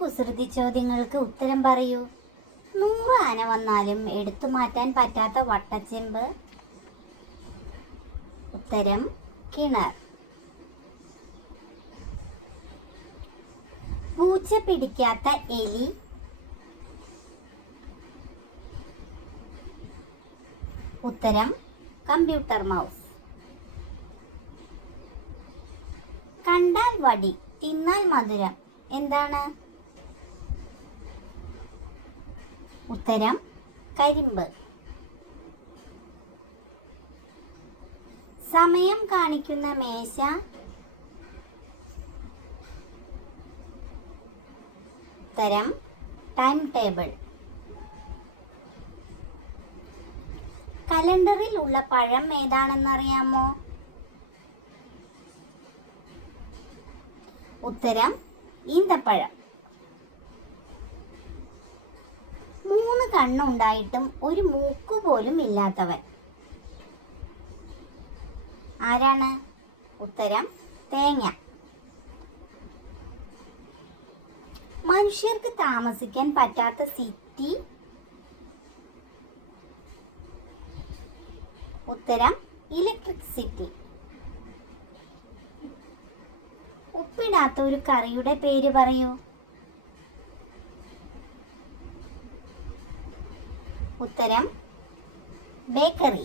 കുസൃതി ചോദ്യങ്ങൾക്ക് ഉത്തരം പറയൂ. നൂറ് ആന വന്നാലും എടുത്തു മാറ്റാൻ പറ്റാത്ത വട്ടച്ചെമ്പ്. ഉത്തരം കിണർ. പൂച്ച പിടിക്കാത്ത എലി. ഉത്തരം കമ്പ്യൂട്ടർ മൗസ്. കണ്ടാൽ വടി തിന്നാൽ മധുരം. എന്താണ്? ഉത്തരം കരിമ്പ്. സമയം കാണിക്കുന്ന മേശ ഉത്തരം ടൈം ടേബിൾ കലണ്ടറിൽ ഉള്ള പഴം ഏതാണെന്നറിയാമോ? ഉത്തരം ഈന്തപ്പഴം. മൂന്ന് കണ്ണുണ്ടായിട്ടും ഒരു മൂക്ക് പോലും ഇല്ലാത്തവൻ. ആരാണ്? ഉത്തരം തേങ്ങ. മനുഷ്യർക്ക് താമസിക്കാൻ പറ്റാത്ത സിറ്റി ഉത്തരം ഇലക്ട്രിക് സിറ്റി ഉപ്പിടാത്ത ഒരു കറിയുടെ പേര് പറയൂ. ഉത്തരം ബേക്കറി.